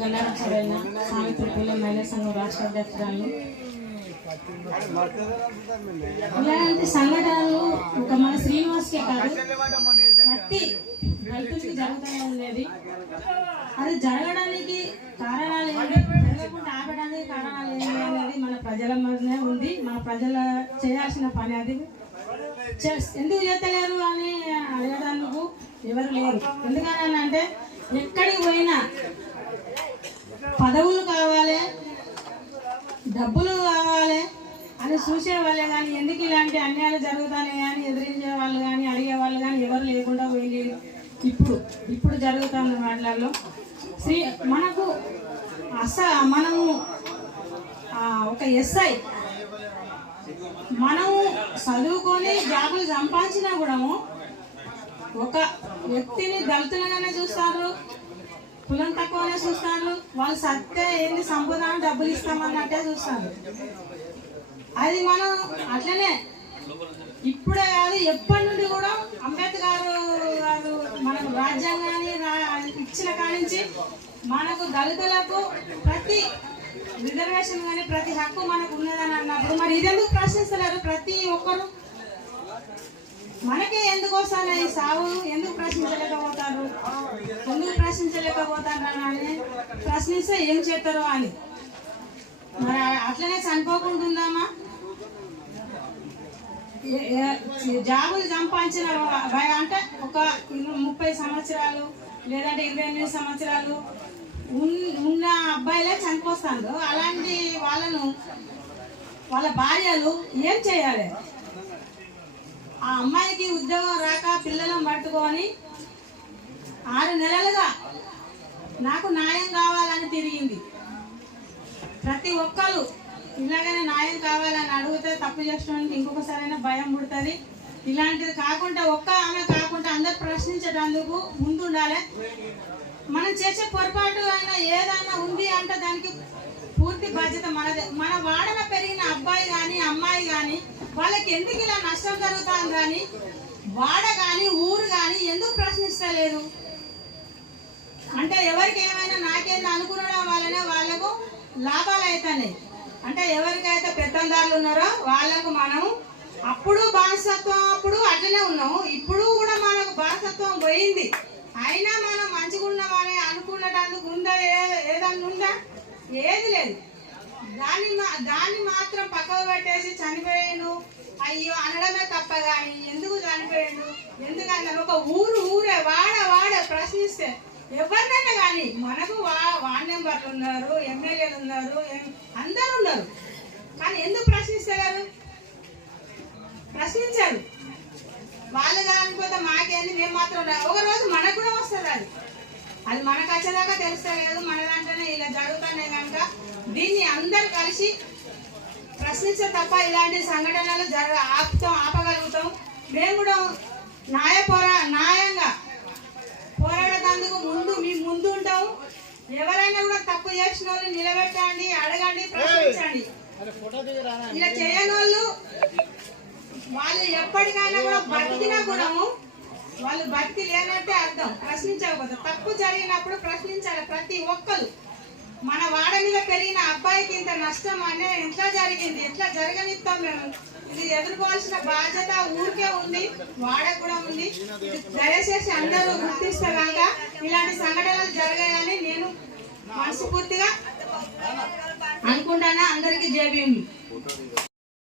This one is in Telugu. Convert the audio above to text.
గన్నారం సరైన సావిత్రిపల్లి మహిళా సంఘం రాష్ట్ర అధ్యక్షురాలు. ఇలాంటి సంఘటనలు ఒక మన శ్రీనివాస్కే కాదు, ప్రతి రైతులకి జరుగుతూనే ఉండేది. అది జరగడానికి కారణాలు ఏంటి, జరగకుండా ఆపడానికి కారణాలు ఏంటి అనేది మన ప్రజల మధ్యనే ఉంది. మన ప్రజల చేయాల్సిన పని అది. ఎందుకు చేస్తలేరు అని అడగడానికి ఎవరు లేరు. ఎందుకని అంటే ఎక్కడికి పోయినా పదవులు కావాలి, డబ్బులు కావాలి అని చూసే వాళ్ళే కానీ ఎందుకు ఇలాంటి అన్యాయాలు జరుగుతాయి కానీ ఎదిరించే వాళ్ళు కానీ అడిగే వాళ్ళు కానీ ఎవరు లేకుండా పోయింది. ఇప్పుడు జరుగుతున్న వాటిల్లో మనకు మనము ఒక ఎస్ఐ మనము చదువుకొని జాబులు సంపాదించినా కూడా ఒక వ్యక్తిని దళితులుగానే చూస్తారు, కులం తక్కువనే చూస్తారు. వాళ్ళు సత్తే ఏంది సంపద డబ్బులు ఇస్తామన్నట్టే చూస్తారు. అది మనం అట్లనే ఇప్పుడే కాదు ఎప్పటి నుండి కూడా అంబేద్కర్ గారు మనకు రాజ్యాంగాన్ని ఇచ్చిన కానించి మనకు దళితులకు ప్రతి రిజర్వేషన్ కానీ ప్రతి హక్కు మనకు ఉన్నదని అన్నప్పుడు మరి ఇదెందుకు ప్రశ్నిస్తలేరు ప్రతి ఒక్కరు? మనకే ఎందుకు వస్తాను ఈ సాగు, ఎందుకు ప్రశ్నించలేకపోతారు అని ప్రశ్నిస్తే ఏం చేస్తారు అని. మరి అట్లనే చనిపోకుంటుందామా? జాబులు సంపాదించిన అంటే ఒక 30 సంవత్సరాలు లేదంటే 28 సంవత్సరాలు ఉన్న అబ్బాయిలే చనిపోతారు. అలాంటి వాళ్ళ భార్యలు ఏం చేయాలి? ఆ అమ్మాయికి ఉద్యోగం రాక పిల్లలను పట్టుకొని 6 నెలలుగా నాకు న్యాయం కావాలని తిరిగింది. ప్రతి ఒక్కరు ఇలాగనే న్యాయం కావాలని అడిగితే తప్పు చేసడానికి ఇంకొకసారైనా భయం పుడుతుంది. ఇలాంటిది కాకుండా ఒక్క ఆమె కాకుండా అందరు ప్రశ్నించేటందుకు ముందు ఉండాలి. మనం చేసే పొరపాటు అయినా ఏదైనా ఉంది అంటే దానికి పూర్తి బాధ్యత మనదే. మన వాడన పెరిగిన అబ్బాయి కానీ అమ్మాయి కానీ వాళ్ళకి ఎందుకు ఇలా నష్టం జరుగుతుంది కానీ వాడ కానీ ఊరు కానీ ఎందుకు ప్రశ్నిస్తలేదు అంటే ఎవరికి ఏమైనా నాకేంది అనుకునడం వల్లనే వాళ్ళకు లాభాలు అవుతాయి. అంటే ఎవరికైతే పెత్తందారులు ఉన్నారో వాళ్ళకు మనం అప్పుడు బానిసత్వం అప్పుడు అట్లనే ఉన్నాము, ఇప్పుడు కూడా మనకు బానిసత్వం పోయింది. అయినా మనం మంచిగా ఉన్నామని అనుకున్నటందుకు ఉందా? ఏదన్నా ఉందా? ఏది లేదు. దాన్ని మాత్రం పక్కకు పెట్టేసి చనిపోయాను అయ్యో అనడమే తప్ప కానీ ఎందుకు చనిపోయాడు ఎందుకన్నారు? ఒక ఊరే వాడ ప్రశ్నిస్తే ఎవరినైనా కానీ మనకు వార్డ్ మెంబర్లు ఉన్నారు, ఎమ్మెల్యేలు ఉన్నారు, అందరూ ఉన్నారు. కానీ ఎందుకు ప్రశ్నిస్తారు? ప్రశ్నించారు. వాళ్ళు కాకపోతే మాకేంది, మేము మాత్రం ఒక రోజు మనకు కూడా వస్తుంది. అది మనకు వచ్చేదాకా తెలుస్తలేదు. మన దాంట్లోనే ఇలా జరుగుతున్నాయి కనుక దీన్ని అందరు కలిసి ప్రశ్నించే తప్ప ఇలాంటి సంఘటనలు ఆపగలుగుతాం. మేము కూడా న్యాయంగా పోరాడేందుకు మీ ముందు ఉంటాము. ఎవరైనా కూడా తప్పు చేసిన వాళ్ళు నిలబెట్టండి, అడగండి, ప్రశ్నించండి. ఇలా చేయని వాళ్ళు ఎప్పటికైనా కూడా బతికినా కూడా వాళ్ళు బతికి లేనట్టే అర్థం. ప్రశ్నించకపోతే తప్పు జరిగినప్పుడు ప్రశ్నించాలి ప్రతి ఒక్కరు. మన వాడ మీద పెరిగిన అబ్బాయికి ఇంత నష్టం అనేది ఎట్లా జరిగింది, ఎట్లా జరగనిస్తాం మేము? ఇది ఎదుర్కోవాల్సిన బాధ్యత ఊరికే ఉంది, వాడకు కూడా ఉంది. దయచేసి అందరూ గుర్తిస్తే కనుక ఇలాంటి సంఘటనలు జరగాయని నేను మనస్ఫూర్తిగా అనుకుంటాను. అందరికీ జై భీమ్.